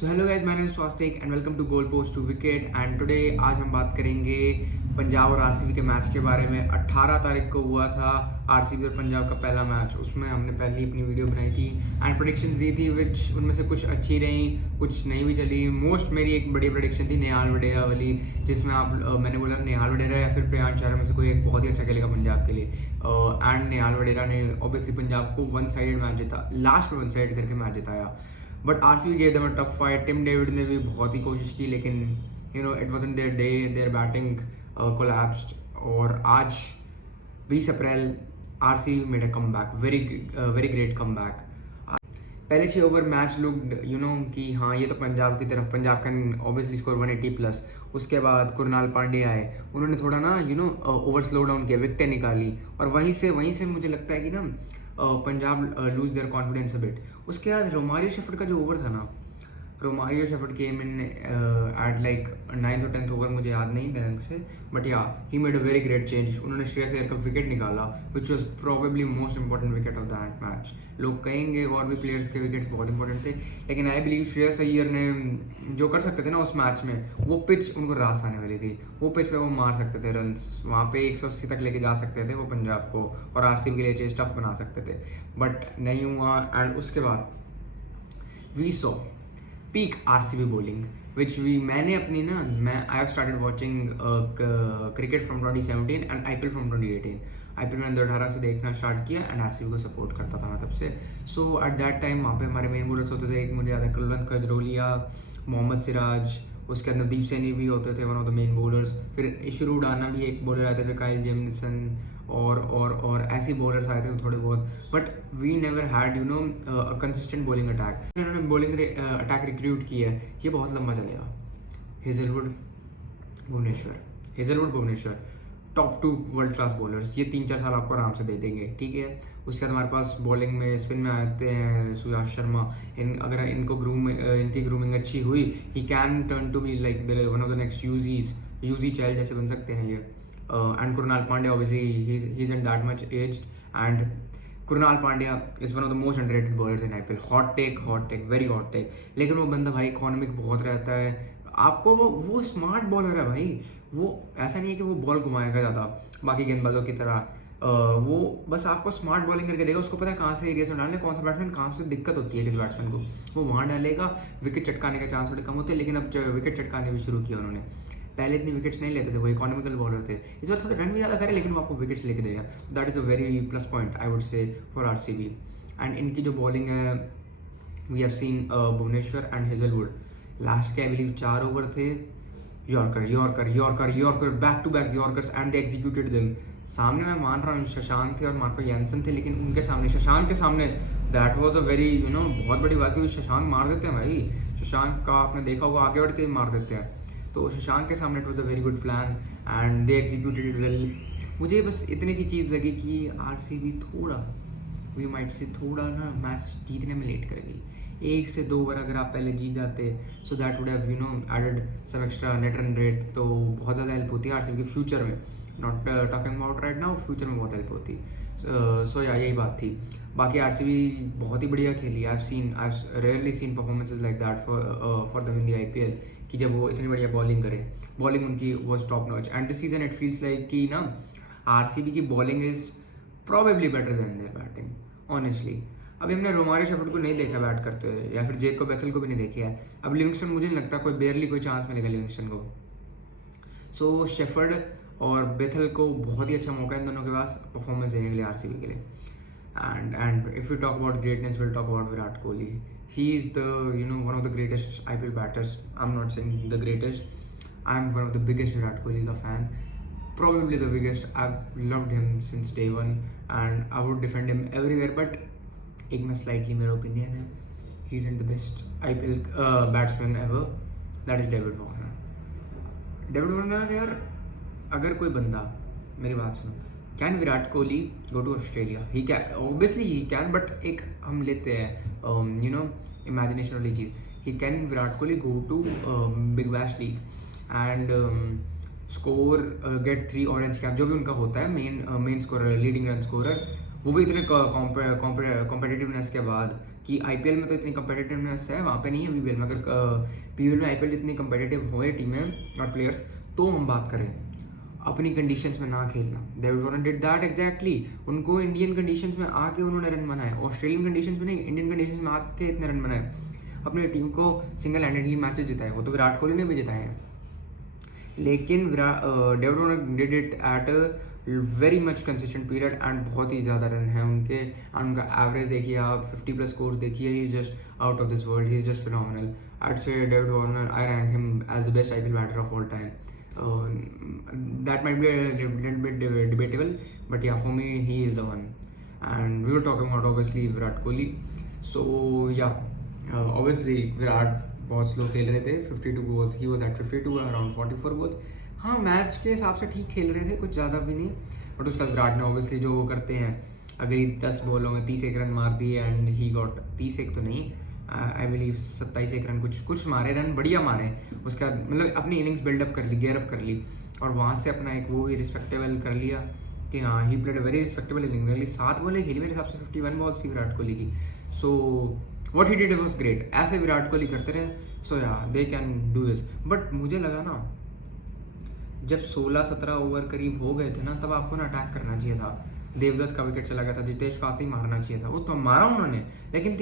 So hello guys, my name is Swastik and welcome to goal post to wicket. And today आज हम बात करेंगे पंजाब और आरसीबी के मैच के बारे में। 18 तारीख को हुआ था आरसीबी और पंजाब का पहला मैच। उसमें हमने पहली अपनी वीडियो बनाई थी एंड प्रेडिक्शंस दी थी, विच उनमें से कुछ अच्छी रही, कुछ नहीं भी चली। मोस्ट मेरी एक बड़ी प्रेडिक्शन थी नेहाल वडेरा वाली, जिसमें मैंने बोला नेहाल वडेरा या फिर प्रियांश आर्या में से कोई एक बहुत ही अच्छा खेलेगा पंजाब के लिए। एंड नेहाल वडेरा ने ऑब्वियसली पंजाब को वन साइडेड मैच जीता, लास्ट में वन साइड करके मैच जिताया। But RCB gave them a tough fight. Tim David ने भी बहुत ही कोशिश की, लेकिन it wasn't their day, their batting collapsed. और आज 20 अप्रैल RCB made a comeback, very great comeback. पहले 6 ओवर मैच लुक्ड कि हाँ ये तो पंजाब की तरफ, पंजाब कैन ऑब्वियसली स्कोर 180+। उसके बाद कुरनाल पांड्या आए, उन्होंने थोड़ा ना ओवर स्लो डाउन किया, विकेटें निकाली, और वहीं से मुझे लगता है कि ना Punjab lose their confidence a bit. उसके बाद रोमारियो शेफर्ड का जो ओवर था ना, Romario shepherd came in at like 9th और 10th ओवर, मुझे याद नहीं ढंग से, but ya he made a very great change. उन्होंने श्रेयस अय्यर का विकेट निकाला, which was probably most important wicket of that match. लोग कहेंगे और भी प्लेयर्स के विकेट्स बहुत इंपॉर्टेंट थे, लेकिन आई बिलीव श्रेयस अय्यर ने जो कर सकते थे ना उस मैच में, वो पिच उनको रास आने वाली थी। वो पिच पे वो मार सकते थे रन्स, वहाँ पे 180 तक लेके जा सकते थे वो पंजाब को, और आरसीबी के लिए चेस टफ बना सकते थे, बट नहीं हुआ। एंड उसके बाद we saw peak RCB bowling, which मैंने अपनी मैं I have started watching cricket from 2017 and IPL from 2018। IPL मैंने 2018 से देखना स्टार्ट किया एंड आरसीबी को सपोर्ट करता था मैं तब से। सो एट दैट टाइम वहाँ पे हमारे मेन बॉलर्स होते थे, एक मुझे याद है कुलवंत कजरोलिया, मोहम्मद सिराज, उसके अंदर नवदीप सैनी भी होते थे, one of the main bowlers. फिर इशरू डाना भी एक बॉलर आते थे, काइल जेमिसन, और ऐसी बॉलर्स आए थे थोड़े बहुत। But we never had consistent bowling attack. इन्होंने बॉलिंग अटैक रिक्रूट किया है, ये बहुत लंबा चलेगा। Hazlewood Bhuvneshwar top 2 world class bowlers, ये 3-4 साल आपको आराम से दे देंगे, ठीक है। उसके बाद हमारे पास बॉलिंग में स्पिन में आते हैं सुयाश शर्मा। अगर इनकी ग्रूमिंग अच्छी हुई, he can turn to be like one of the next Yuzi child जैसे बन सकते हैं ये। And Krunal Pandya obviously he is in that much aged, and Krunal Pandya is one of the most underrated bowlers in IPL. Hot take, very hot take. लेकिन वो बंदा भाई economic बहुत रहता है। आपको वो स्मार्ट बॉलर है भाई, वो ऐसा नहीं है कि वो बॉल घुमाएगा ज़्यादा बाकी गेंदबाजों की तरह। वो बस आपको स्मार्ट बॉलिंग करके देगा, उसको पता है कहाँ से एरिया से डालने, कौन सा बैट्समैन कहाँ से दिक्कत होती है किस बैट्समैन को, वो वहाँ डालेगा। विकेट चटकाने का चांस थोड़े कम होते हैं, लेकिन अब विकेट चटकाने भी शुरू किया उन्होंने। पहले इतनी विकेट्स नहीं लेते थे, वो इकोनॉमिकल बॉलर थे। इस बार थोड़े रन भी ज़्यादा करे, लेकिन वो आपको विकेट्स लेके देगा। That is a very plus point I would say for RCB. And इनकी जो बॉलिंग है, we have seen Bhuvneshwar and Hazlewood, last के आई बिलीव 4 ओवर थे, yorker, back to back yorkers, and they executed them. सामने मैं मान रहा हूँ शशांक थे और मार्को जैनसन थे, लेकिन उनके सामने, शशांक के सामने, दैट वाज अ वेरी बहुत बड़ी बात, क्योंकि शशांक मार देते हैं भाई। शशांक का आपने देखा होगा, आगे बढ़ के मार देते हैं। तो शशांक के सामने it was a very good plan and they executed it well. मुझे बस इतनी सी चीज़ लगी कि आरसीबी वी माइट से थोड़ा मैच जीतने में लेट करेगी। 1 से 2 ओवर अगर आप पहले जीत जाते, so that would have added some extra net run rate, तो बहुत ज़्यादा हेल्प होती है आरसीबी के फ्यूचर में। Not talking about right now, future में बहुत हेल्प होती। सो यही बात थी। बाकी आरसीबी बहुत ही बढ़िया खेली। आई rarely scene performances like that for them in the IPL, कि जब वो इतनी बढ़िया बॉलिंग करे। बॉलिंग उनकी was top notch, and this season it feels like कि आरसीबी की bowling is probably better than there batting, honestly. अभी हमने रोमारियो शेफर्ड को नहीं देखा बैट करते हुए, या फिर जेकोब बेथेल को भी नहीं देखा है। अब लिविंगस्टन, मुझे नहीं लगता कोई चांस मिलेगा लिविंगस्टन को। सो शेफर्ड और बेथेल को बहुत ही अच्छा मौका है इन दोनों के पास परफॉर्मेंस देने के लिए आरसीबी के लिए। And if you talk about greatness, will talk about Virat Kohli. He is the one of the greatest IPL batters. I am not saying the greatest, I am one of the biggest Virat Kohli का fan, probably the biggest. I've loved him since day one and I would defend him everywhere, but एक मैं slightly मेरा opinion है, he isn't the best IPL batsman ever, that is David Warner यार। अगर कोई बंदा, मेरी बात सुनो, can Virat Kohli go to Australia? He can, obviously he can, but एक हम लेते हैं इमेजिनेशन वाली चीज़। He can Virat Kohli go to Big Bash League and score, get 3 orange cap, जो भी उनका होता है main scorer, leading run scorer, वो भी इतने कॉम्पिटिटिवनेस के बाद कि आईपीएल में तो इतनी कंपेटिटिवनेस है, वहाँ पे नहीं है बीबीएल में। अगर बीबीएल में आईपीएल जितनी कंपेटिटिव हो टीमें और प्लेयर्स, तो हम बात करें अपनी कंडीशंस में ना खेलना। David Warner did that exactly. उनको इंडियन कंडीशंस में आके उन्होंने रन बनाए, ऑस्ट्रेलियन कंडीशंस में नहीं, इंडियन कंडीशंस में आके इतने रन बनाए, अपनी टीम को सिंगल हैंडेडली मैचेस जिताए। वो तो विराट कोहली ने भी जिताए हैं, लेकिन David Warner did it at very much consistent period and बहुत ही ज़्यादा रन है उनके। एंड उनका एवरेज देखिए आप, 50+ स्कोर्स देखिए, ही is just out of this world, he is just phenomenal. I'd say David Warner, I rank him as the best IPL batter of all time. That might be a little bit debatable, but yeah, for me, he is the one. And we were talking about obviously Virat Kohli. So yeah, obviously Virat बहुत slow खेल रहे थे, 52 balls, he was at 52 around 44 balls. हाँ, match के हिसाब से ठीक खेल रहे थे, कुछ ज़्यादा भी नहीं, बट उसका विराट ने ऑब्वियसली जो वो करते हैं, अगली 10 बॉलों में 31 रन मार दिए एंड ही गॉट 31 तो नहीं, आई बिलीव 27 रन कुछ मारे, रन बढ़िया मारे। उसका मतलब अपनी इनिंग्स बिल्डअप कर ली, गेयर अप कर ली, और वहाँ से अपना एक वो भी रिस्पेक्टेबल कर लिया कि हाँ, he played a very respectable inning. अगली 7 बॉलें खेली मेरे हिसाब से, 51 बॉल्स थी विराट कोहली की। So what he did was great, ऐसे विराट कोहली करते रहे। सो या, they can do this. But मुझे लगा ना, जब 16-17 ओवर करीब हो गए थे ना, तब आपको ना अटैक करना चाहिए था। देवदत्त का विकेट चला गया था, जितेश को आते ही मारना चाहिए था, वो तो मारा उन्होंने, लेकिन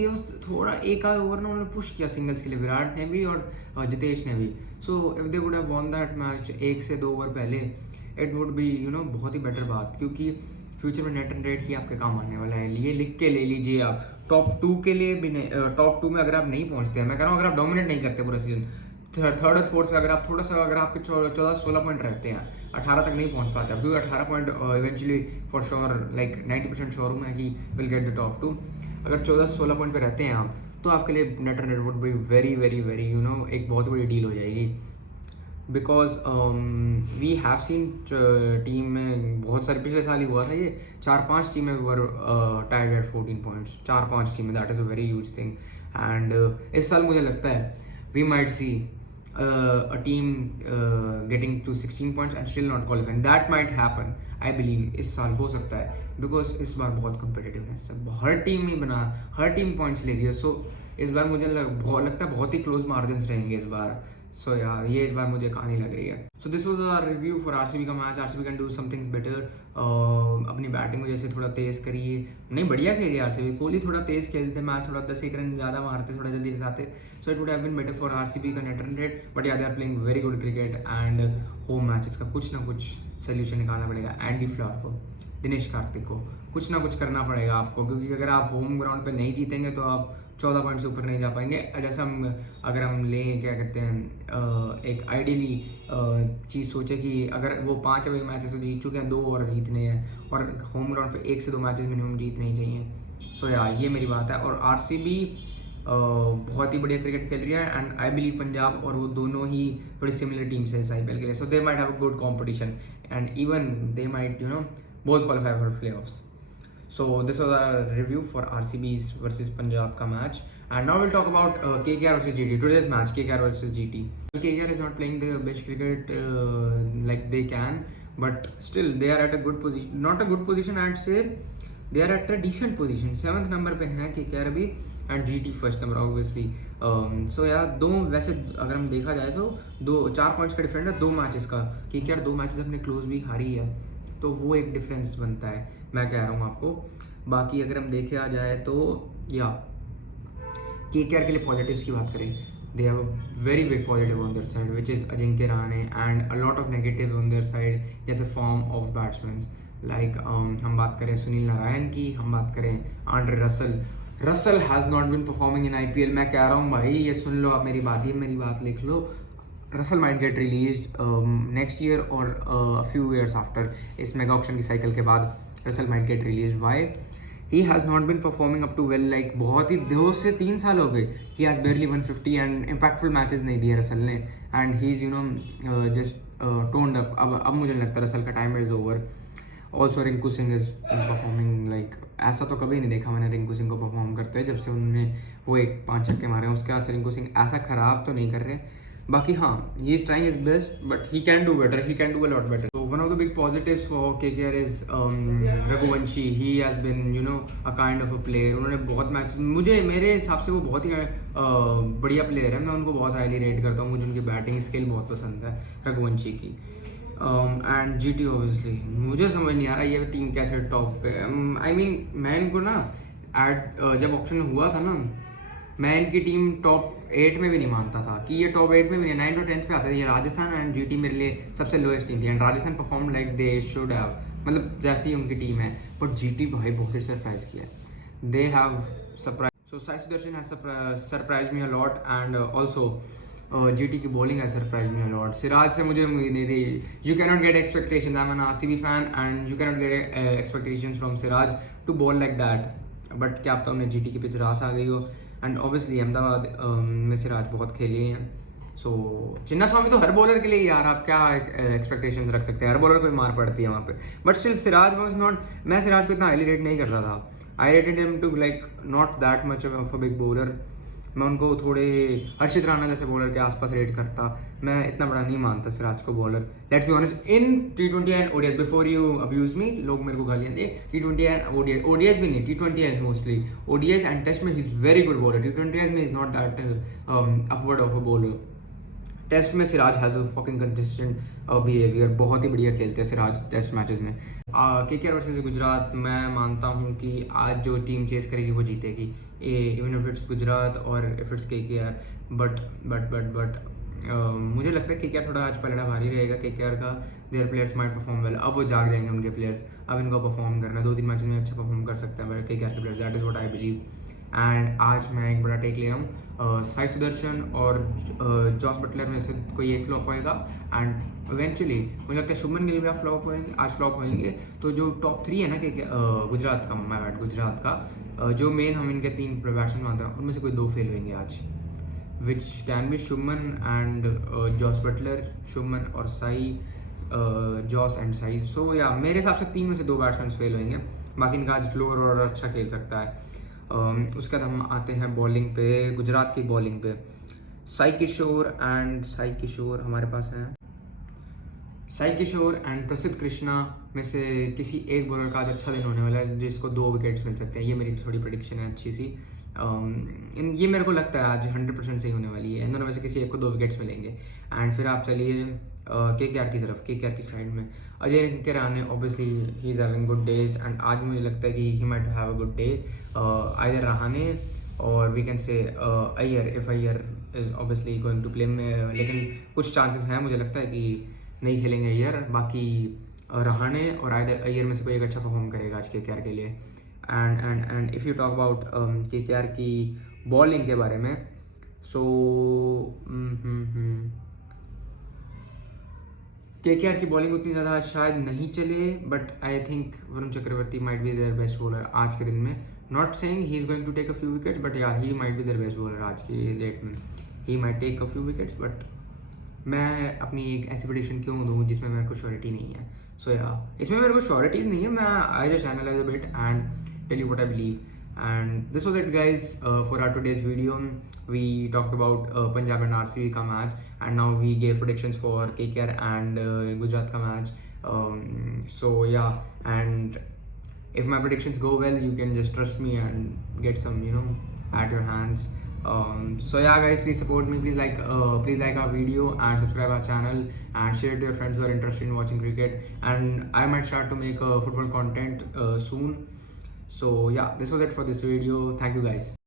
थोड़ा एक आध ओवर ना उन्होंने पुश किया सिंगल्स के लिए, विराट ने भी और जितेश ने भी। So if they would have von that match 1 से 2 ओवर पहले, इट वुड बी बहुत ही बेटर बात, क्योंकि फ्यूचर में नेट रन रेट ही आपके काम आने वाला है। ये लिख के ले लीजिए आप, टॉप 2 के लिए भी नहीं, टॉप 2 में अगर आप नहीं पहुंचते हैं, मैं कह रहा हूँ अगर आप डोमिनेट नहीं करते पूरा सीजन, थर्ड और फोर्थ में अगर आप थोड़ा सा, अगर आपके 14-16 पॉइंट रहते हैं, 18 तक नहीं पहुंच पाते, क्योंकि 18 point eventually for sure, like 90% sure हूँ मैं कि विल गेट द टॉप 2। अगर 14-16 पॉइंट पे रहते हैं आप, तो आपके लिए net run rate would be very very very एक बहुत बड़ी डील हो जाएगी। Because we have seen team में बहुत सारे, पिछले साल ही हुआ था ये, 4-5 टीमें वर टाइड एट 14 पॉइंट्स, 4-5 टीमें, that is a very huge thing. And इस साल मुझे लगता है we might see a team getting to 16 points and still not qualifying. That might happen, I believe, इस साल हो सकता है, because इस बार बहुत competitiveness है, हर टीम ही बना, हर टीम पॉइंट्स ले रही है। सो इस बार मुझे लगता है बहुत ही क्लोज मार्जिन्स रहेंगे इस बार। सो यार, ये इस बार मुझे कहानी लग रही है। So this was our review for RCB का match. RCB can do somethings better, अपनी बैटिंग को जैसे थोड़ा तेज़ करिए, नहीं बढ़िया खेली आरसीबी, कोहली थोड़ा तेज़ खेलते, मैच थोड़ा 10 रन ज़्यादा मारते, थोड़ा जल्दी जिताते, so it would have been better for RCB का net run rate. But ya, they are playing very good cricket and home matches का कुछ ना कुछ सोल्यूशन निकालना पड़ेगा। एंडी फ्लॉर को, दिनेश कार्तिक को कुछ ना कुछ करना पड़ेगा आपको, क्योंकि अगर आप होम ग्राउंड पे नहीं जीतेंगे तो आप 14 पॉइंट से ऊपर नहीं जा पाएंगे। जैसे अगर हम लें, क्या कहते हैं, एक आइडियली चीज़ सोचे कि अगर वो 5 अवे मैचेस तो जीत चुके हैं, 2 और जीतने हैं, और होम ग्राउंड पे 1 से 2 मैचेस मिनिमम जीतने ही चाहिए। सो यार, ये मेरी बात है। और आरसीबी बहुत ही बढ़िया क्रिकेट खेल रही है, एंड आई बिलीव पंजाब और वो दोनों ही थोड़ी सिमिलर टीम्स है इस आईपीएल के लिए, so they might have a good competition and even they might both qualify for playoffs. So this was our review for RCB's versus Punjab ka match, and now we'll talk about KKR versus GT. Today's match, KKR versus GT. Well, KKR is not playing the best cricket like they can, but still they are at a good position. Not a good position, I'd say. They are at a decent position. 7th number पे हैं KKR अभी, and GT first number obviously. So यार, वैसे अगर हम देखा जाए तो 4 पॉइंट्स का डिफरेंस है 2 मैचेस का। KKR 2 मैचेस अपने क्लोज भी हारी है, तो वो एक डिफरेंस बनता है, मैं कह रहा हूँ आपको। बाकी अगर हम देखा जाए तो या, केकेआर के लिए पॉजिटिव्स की बात करें, they have a very big positive on their side which is Ajinkya Rahane, and a lot of negative on their side, जैसे फॉर्म ऑफ बैट्समैन, लाइक हम बात करें सुनील नारायण की, हम बात करें Andre Russell has not been performing in IPL. मैं कह रहा हूँ भाई, ये सुन लो आप मेरी बात, ये मेरी बात लिख लो, Russell might get release next year और फ्यू ईयर्स आफ्टर, इस मेगा ऑप्शन की साइकिल के बाद Russell might get release. Why? He has not been performing up to well, like बहुत ही 2 से 3 साल हो गए, he has barely 150 and impactful matches नहीं दिए रसल ने, and he is just toned up. अब मुझे लगता है रसल का time is over. Also Rinku Singh is performing like, ऐसा तो कभी नहीं देखा मैंने रिंकू सिंह को परफॉर्म करते जब से उन्होंने वो 5 छक्के मारे हैं, उसके बाद से रिंकू सिंह ऐसा ख़राब तो नहीं कर रहे, बाकी हाँ, he is trying his best, but he can do better. He can do a lot better. So one of the big positives for KKR is Raghuvanshi. He has been, you know, a kind of a player. उन्होंने बहुत match, मुझे मेरे हिसाब से वो बहुत ही बढ़िया प्लेयर है. मैं उनको बहुत हाईली रेट करता हूँ. मुझे उनकी बैटिंग स्किल बहुत पसंद है रघुवंशी की. एंड GT ऑब्वियसली मुझे समझ नहीं आ रहा ये टीम कैसे टॉप पे. आई मीन मैं इनको ना जब ऑप्शन हुआ था ना, मैं इनकी टीम टॉप 8 में भी नहीं मानता था कि ये टॉप 8 में भी नहीं, 9 और 10 पे आते थे. ये राजस्थान एंड GT मेरे लिए सबसे लोएस्ट टीम थी. And Rajasthan perform like they should have, मतलब जैसी उनकी टीम है. बट GT भाई बहुत ही सरप्राइज किया. They have surprise. So Sai Sudharsan has surprise me a lot. And also GT की bowling has surprise me a lot. Siraj से मुझे उम्मीद नहीं थी. You cannot get expectations. I am an RCB fan and you cannot get expectations from Siraj to bowl like that. But क्या पता उन्हें GT की पिच रास आ गई हो. एंड ऑब्वियसली अहमदाबाद में सिराज बहुत खेले हैं. सो चिन्ना स्वामी तो हर बॉलर के लिए यार, आप क्या एक्सपेक्टेशंस रख सकते हैं. हर बॉलर को मार पड़ती है वहाँ पे. But still Siraj was not, मैं सिराज को इतना हाईली रेट नहीं कर रहा था. I rated him to like not that much of a big bowler. मैं उनको थोड़े हर्षित राणा जैसे बॉलर के आसपास रेट करता. मैं इतना बड़ा नहीं मानता सिराज को bowler. Let's be honest, in T20 and ODIs, before you abuse me, लोग मेरे को गालियाँ दे. T20 एंड ODIs भी नहीं, T20 mostly. ODIs and test में he is very good bowler. T20 में is not that upward of a bowler. Test में Siraj has a fucking consistent behaviour. बहुत ही बढ़िया खेलते हैं सिराज टेस्ट मैचेस में. KKR वर्सेस गुजरात, मैं मानता हूँ कि आज जो टीम चेस करेगी वो जीतेगी, इवन इफ इट्स गुजरात और इफ इट्स KKR. बट मुझे लगता है KKR थोड़ा आज पलड़ा भारी रहेगा. KKR का their players might perform well. अब वो जाग जाएंगे उनके प्लेयर्स. अब इनको परफॉर्म करना है. 2-3 मैचेस में अच्छा परफॉर्म कर सकते हैं KKR के players. That is what I believe. And आज मैं एक बड़ा टेक ले रहा हूँ. साई सुदर्शन और जॉस बटलर में से कोई एक फ्लॉप होएगा. एंड इवेंचुअली मुझे लगता है शुभमन गिल भी फ्लॉप होएंगे. आज फ्लॉप होएंगे. तो जो टॉप 3 है ना गुजरात का, माय बैड, गुजरात का जो मेन हम इनके 3 बैट्समैन मानते हैं, उनमें से कोई 2 फेल होंगे आज, which can be Shubman and Jos Buttler. Shubman और Sai, Jos and Sai. So या मेरे हिसाब से 3 में से 2 बैट्समैन फेल होंगे. बाकी इनका आज लोअर और अच्छा खेल सकता है. उसके बाद हम आते हैं बॉलिंग पे, गुजरात की बॉलिंग पे. साई किशोर हमारे पास हैं. साई किशोर एंड प्रसिद्ध कृष्णा में से किसी एक बॉलर का आज अच्छा दिन होने वाला है जिसको 2 विकेट्स मिल सकते हैं. ये मेरी थोड़ी प्रेडिक्शन है अच्छी सी. ये मेरे को लगता है आज 100% सही होने वाली है. इन दोनों में से किसी एक को 2 विकेट्स मिलेंगे. एंड फिर आप चलिए KKR की तरफ, KKR की साइड में Ajay Rahane. Obviously he is having good days. And आज मुझे लगता है कि he might have a good day. Either Rahane or we can say Iyer, if Iyer is obviously going to play में. लेकिन कुछ चांसेस हैं, मुझे लगता है कि नहीं खेलेंगे अय्यर. बाकी रहाणे और आइदर अय्यर में से कोई एक अच्छा परफॉर्म करेगा आज KKR के लिए. And if you talk about KKR की बॉलिंग के बारे में, सो KKR की बॉलिंग उतनी ज़्यादा शायद नहीं चले. But I think Varun Chakravarthy might be their best bowler आज के दिन में. Not saying he is going to take a few wickets, but ya he might be their best bowler आज की डेट में. He might take a few wickets. But मैं अपनी एक ऐसी प्रेडिक्शन क्यों दूँ जिसमें मेरे को श्योरिटी नहीं है. सो या इसमें मेरे को श्योरिटीज़ नहीं है. मैं I just analyse a bit and tell you what I believe. And this was it guys for our today's video. We talked about Punjab and RCB ka match, and now we gave predictions for KKR and Gujarat ka match. So yeah, and if my predictions go well, you can just trust me and get some, you know, at your hands. So yeah guys, please support me. Please like our video and subscribe our channel and share it to your friends who are interested in watching cricket. And I might start to make football content soon. So yeah, this was it for this video. Thank you guys.